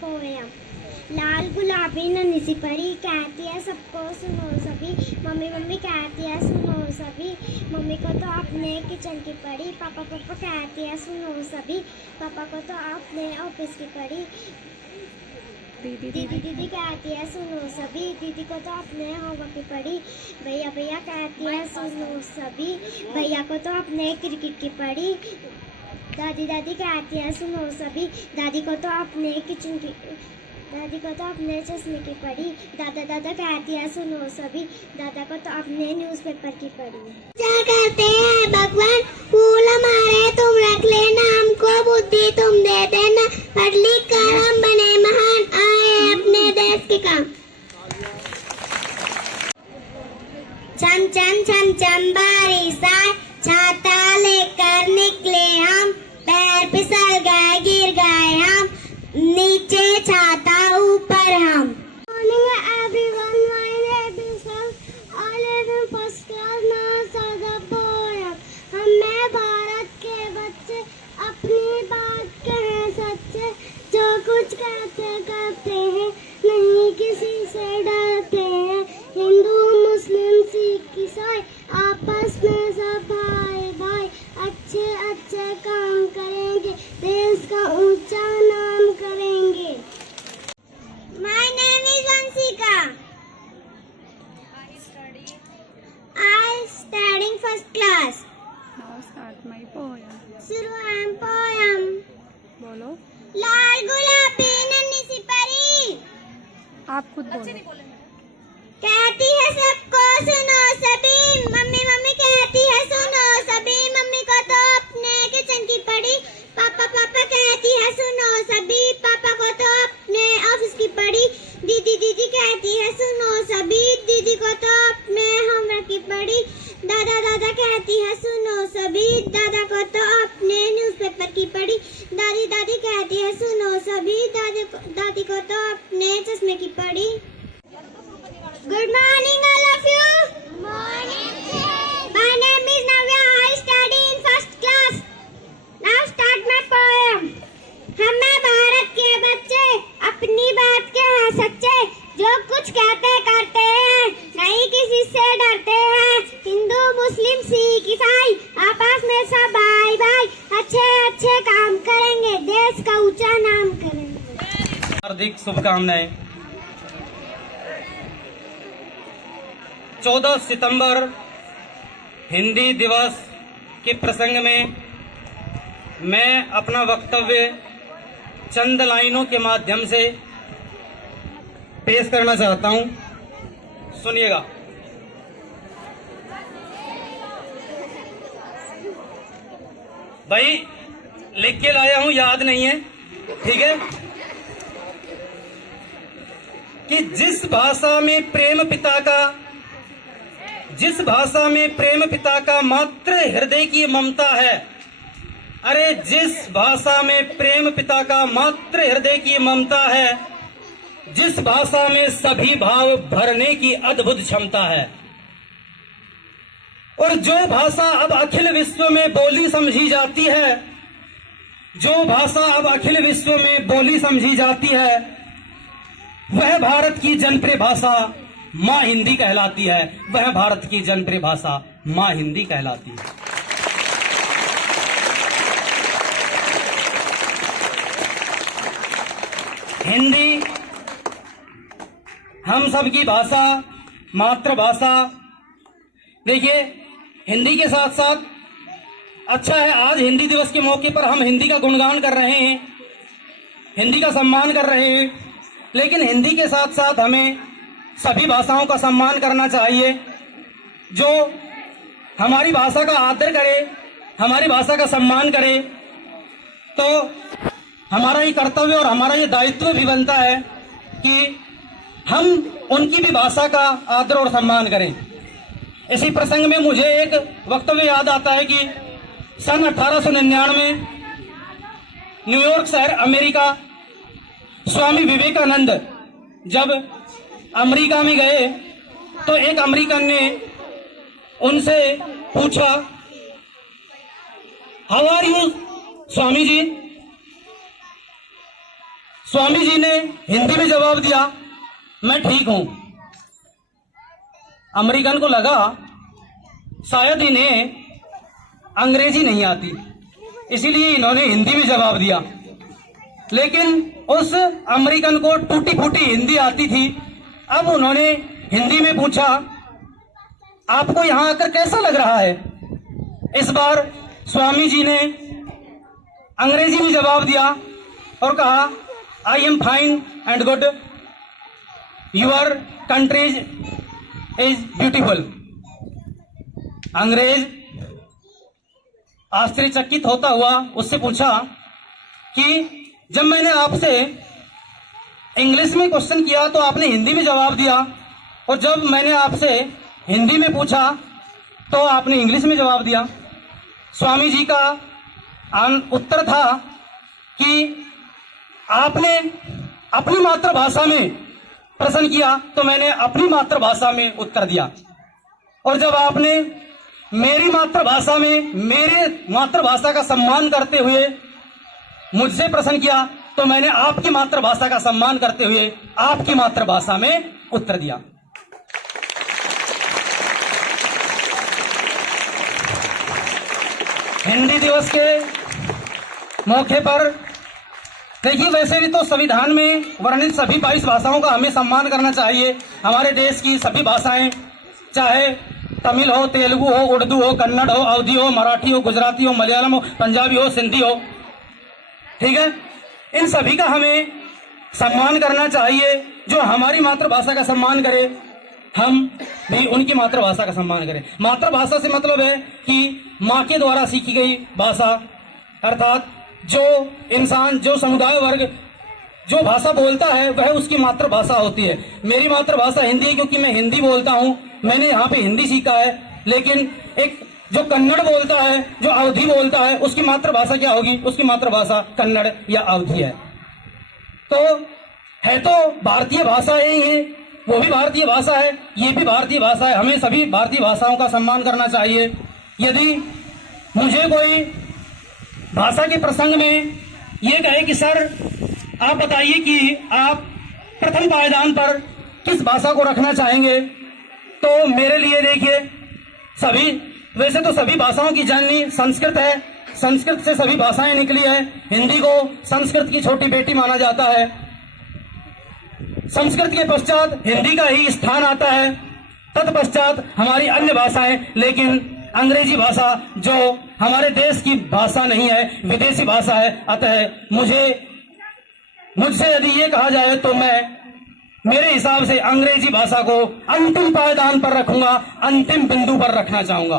Poem. लाल गुलाबी नन्ही सी परी कहती है सबको सुनो सभी, मम्मी मम्मी कहती है सुनो सभी, मम्मी को तो अपने किचन की पड़ी, पापा पापा कहती है सुनो सभी, पापा को तो अपने ऑफिस की पड़ी, दीदी दीदी कहती है सुनो सभी, दीदी को तो अपने होमवर्क की पड़ी, भैया भैया कहती है सुनो सभी, भैया को तो अपने क्रिकेट की पड़ी, दादी दादी कहती है सुनो सभी, दादी को तो अपने किचन की, दादी को तो अपने चश्मे की पड़ी, दादा दादा कहती है सुनो सभी, दादा को तो अपने न्यूज़पेपर की पड़ी। क्या कहते हैं भगवान, फूल हमारे तुम रख लेना, हमको बुद्धि तुम दे देना, पढ़ लिख कर हम बने महान, आए अपने देश के काम। छम छम छम छम बारिश आए, छाता लेकर निकले हम, पैर फिसल गए गिर गए हम, नीचे छाता ऊपर हम। Morning everyone, my name is Sam. I live in first class. Now start the poem. हम भारत के बच्चे, अपनी बात कहें सच्चे, जो कुछ कहते करते हैं, नहीं किसी से डरते हैं, हिंदू मुस्लिम सिख ईसाई आपस में सब भाई भाई, अच्छे अच्छे काम करेंगे, देश का ऊंचा नाम करेंगे। My name is Vansika. I studying first class. Now start my poem. शुरुआत पोयम। बोलो। लाल गुलाबी नन्ही सी परी आप खुद बोलो। कहती है सबको सुनो सभी, मम्मी मम्मी कहती है सुनो सभी, मम्मी को तो अपने किचन की पड़ी, पापा पापा कहती है सुनो सभी, पापा को तो अपने ऑफिस की पड़ी, दीदी दीदी कहती है सुनो सभी, दीदी को तो अपने होमवर्क की पड़ी, दादा दादा कहती है सुनो सभी, दादा को तो अपने न्यूज़पेपर की पड़ी, दादी दादी कहती है सुनो सभी, दादी को तो अपने चश्मे की पड़ी। Good morning, all of you. Good morning, sir. My name is Navya. I study in first class. Now start my poem. हम भारत के बच्चे, अपनी बात के हैं सच्चे, जो कुछ कहते करते हैं, नहीं किसी से डरते हैं, हिंदू मुस्लिम सिख ईसाई आपस में सब भाई भाई, अच्छे अच्छे काम करेंगे, देश का ऊंचा नाम करेंगे। हार्दिक शुभकामनाएं। 14 सितंबर हिंदी दिवस के प्रसंग में मैं अपना वक्तव्य चंद लाइनों के माध्यम से पेश करना चाहता हूं, सुनिएगा। भाई लिख के लाया हूं, याद नहीं है, ठीक है। कि जिस भाषा में प्रेम पिता का मात्र हृदय की ममता है, अरे जिस भाषा में प्रेम पिता का मात्र हृदय की ममता है, जिस भाषा में सभी भाव भरने की अद्भुत क्षमता है, और जो भाषा अब अखिल विश्व में बोली समझी जाती है, जो भाषा अब अखिल विश्व में बोली समझी जाती है, वह भारत की जनप्रिय भाषा माँ हिंदी कहलाती है। वह भारत की जनप्रिय भाषा माँ हिंदी कहलाती है। हिंदी हम सबकी भाषा, मातृभाषा। देखिए, हिंदी के साथ साथ अच्छा है, आज हिंदी दिवस के मौके पर हम हिंदी का गुणगान कर रहे हैं, हिंदी का सम्मान कर रहे हैं, लेकिन हिंदी के साथ साथ हमें सभी भाषाओं का सम्मान करना चाहिए। जो हमारी भाषा का आदर करे, हमारी भाषा का सम्मान करे, तो हमारा ये कर्तव्य और हमारा ये दायित्व भी बनता है कि हम उनकी भी भाषा का आदर और सम्मान करें। इसी प्रसंग में मुझे एक वक्तव्य याद आता है कि सन 1899 न्यूयॉर्क शहर अमेरिका, स्वामी विवेकानंद जब अमेरिका में गए तो एक अमेरिकन ने उनसे पूछा, how are you Swami ji? Swami ji ने हिंदी में जवाब दिया, मैं ठीक हूं। अमेरिकन को लगा शायद इन्हें अंग्रेजी नहीं आती, इसीलिए इन्होंने हिंदी में जवाब दिया। लेकिन उस अमेरिकन को टूटी फूटी हिंदी आती थी। अब उन्होंने हिंदी में पूछा, आपको यहां आकर कैसा लग रहा है? इस बार स्वामी जी ने अंग्रेजी में जवाब दिया और कहा, I am fine and good, your country is beautiful. अंग्रेज आश्चर्यचकित होता हुआ उससे पूछा कि जब मैंने आपसे इंग्लिश में क्वेश्चन किया तो आपने हिंदी में जवाब दिया, और जब मैंने आपसे हिंदी में पूछा तो आपने इंग्लिश में जवाब दिया। स्वामी जी का उत्तर था कि आपने अपनी मातृभाषा में प्रश्न किया तो मैंने अपनी मातृभाषा में उत्तर दिया, और जब आपने मेरी मातृभाषा में मेरे मातृभाषा का सम्मान करते हुए मुझसे प्रश्न किया तो मैंने आपकी मातृभाषा का सम्मान करते हुए आपकी मातृभाषा में उत्तर दिया। हिंदी दिवस के मौके पर देखिए, वैसे भी तो संविधान में वर्णित सभी 22 भाषाओं का हमें सम्मान करना चाहिए। हमारे देश की सभी भाषाएं, चाहे तमिल हो, तेलुगु हो, उर्दू हो, कन्नड़ हो, अवधी हो, मराठी हो, गुजराती हो, मलयालम हो, पंजाबी हो, सिंधी हो, ठीक है, इन सभी का हमें सम्मान करना चाहिए। जो हमारी मातृभाषा का सम्मान करे, हम भी उनकी मातृभाषा का सम्मान करें। मातृभाषा से मतलब है कि माँ के द्वारा सीखी गई भाषा, अर्थात जो इंसान, जो समुदाय वर्ग जो भाषा बोलता है वह उसकी मातृभाषा होती है। मेरी मातृभाषा हिंदी है क्योंकि मैं हिंदी बोलता हूँ, मैंने यहाँ पे हिंदी सीखा है। लेकिन एक जो कन्नड़ बोलता है, जो अवधी बोलता है, उसकी मातृभाषा क्या होगी? उसकी मातृभाषा कन्नड़ या अवधी है। तो भारतीय भाषा ही है, वो भी भारतीय भाषा है, ये भी भारतीय भाषा है। हमें सभी भारतीय भाषाओं का सम्मान करना चाहिए। यदि मुझे कोई भाषा के प्रसंग में ये कहे कि सर आप बताइए कि आप प्रथम पायदान पर किस भाषा को रखना चाहेंगे, तो मेरे लिए देखिए, वैसे तो सभी भाषाओं की जननी संस्कृत है, संस्कृत से सभी भाषाएं निकली है। हिंदी को संस्कृत की छोटी बेटी माना जाता है। संस्कृत के पश्चात हिंदी का ही स्थान आता है, तत्पश्चात हमारी अन्य भाषाएं। लेकिन अंग्रेजी भाषा जो हमारे देश की भाषा नहीं है, विदेशी भाषा है। अतः मुझसे यदि ये कहा जाए तो मैं मेरे हिसाब से अंग्रेजी भाषा को अंतिम पायदान पर रखूंगा, अंतिम बिंदु पर रखना चाहूंगा।